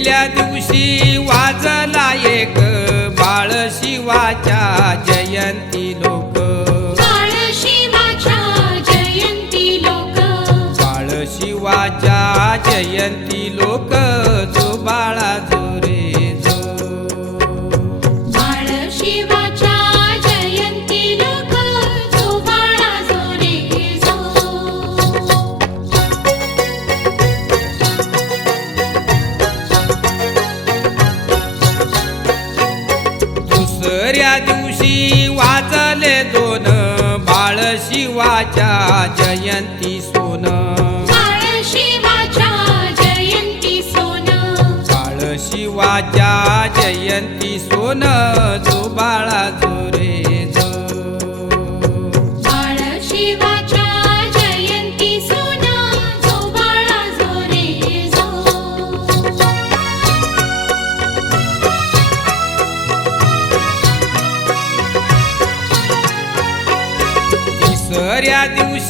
पहिल्या दिवशी वाजला एक बाळ शिवाच्या जयंती लोक. बाळ शिवाच्या जयंती लोक. बाळ शिवाच्या जयंती लोक. जयंती सोन. शिवाच्या जयंती सोन. बाळ शिवाच्या जयंती सोन. जो बाळा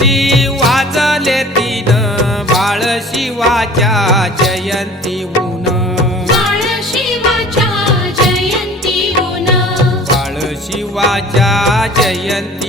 दिवशी वाजले तीन बाळ शिवाच्या जयंती ऊन. बाळ शिवाच्या जयंती ऊन. बाळ शिवाच्या जयंती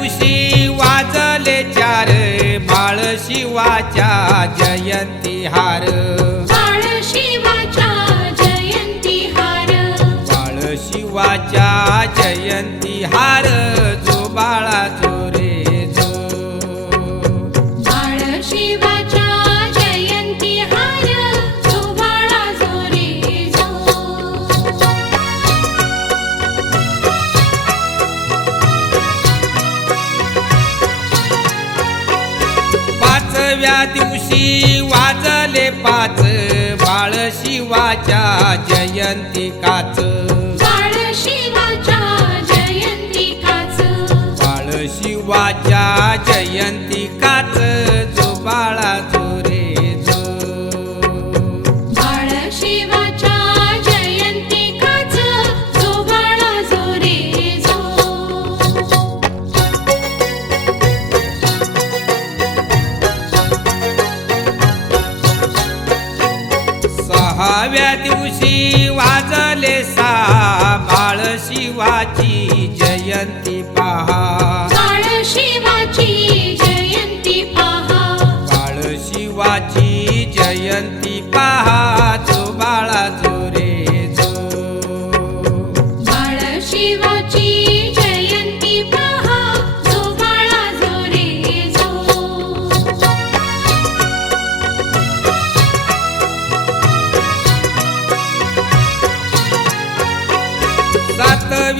दिवशी वाजले चार बाळ शिवाच्या जयंती हार. बाळ शिवाच्या जयंती हार. बाळ शिवाच्या जयंती हार. जो बाळा जो पाचव्या दिवशी वाजले पाच. बाळ शिवाच्या जयंती काच बाळ शिवाच्या जयंती काच बाळ शिवाच्या जयंती काच सहाव्या दिवशी वाजले सहा बाळ शिवाची जयंती पहा. बाळ शिवाची जयंती पहा. बाळ शिवाची जयंती पहा. जो बाळा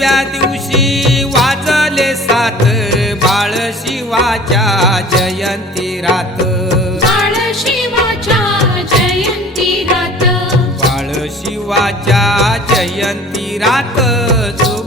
सातव्या दिवशी वाजले सात बाळ शिवाच्या जयंती रात. बाळ शिवाच्या जयंती रात. बाळ शिवाच्या जयंती रात जो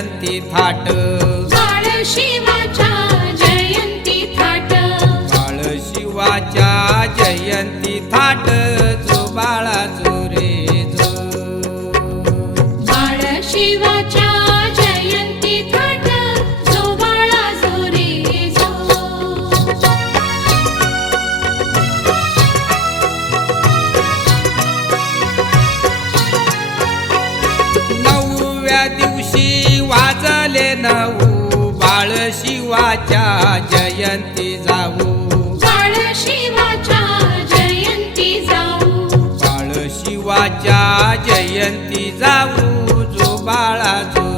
जयंती थाट शिवाच्या जयंती जाऊ. बाळ शिवाच्या जयंती जाऊ. बाळ शिवाच्या जयंती जाऊ. जो बाळा जो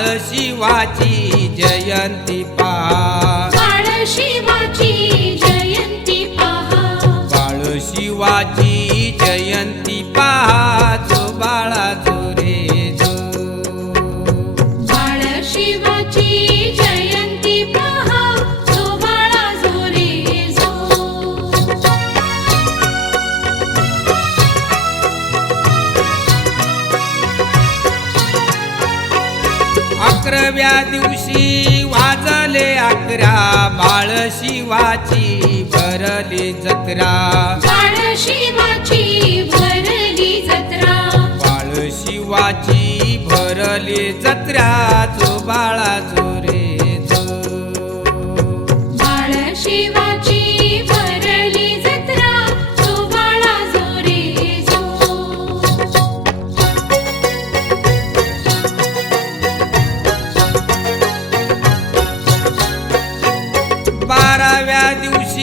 बाळ शिवाची जयंती पहा. बाळ शिवाची जयंती पहा. बाळ शिवाची जयंती पहा. जो बाळा वाजले अकरा बाळ शिवाची भरली जत्रा. बाळ शिवाची भरली जत्रा. बाळ शिवाची भरली जत्रा जो बाळा जो रे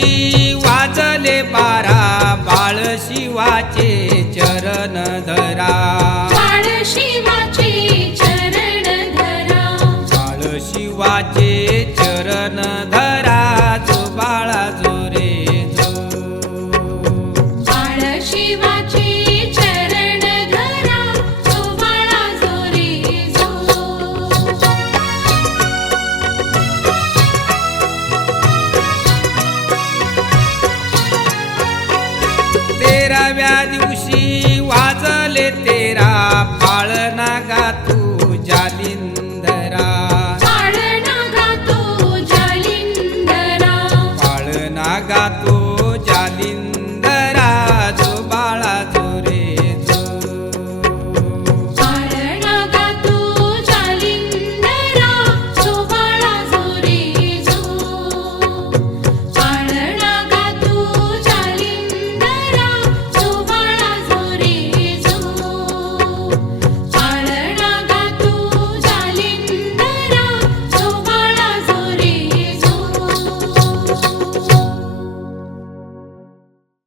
दिवशी वाजले बारा बाळ शिवाचे चरण धरा. बाळ शिवाचे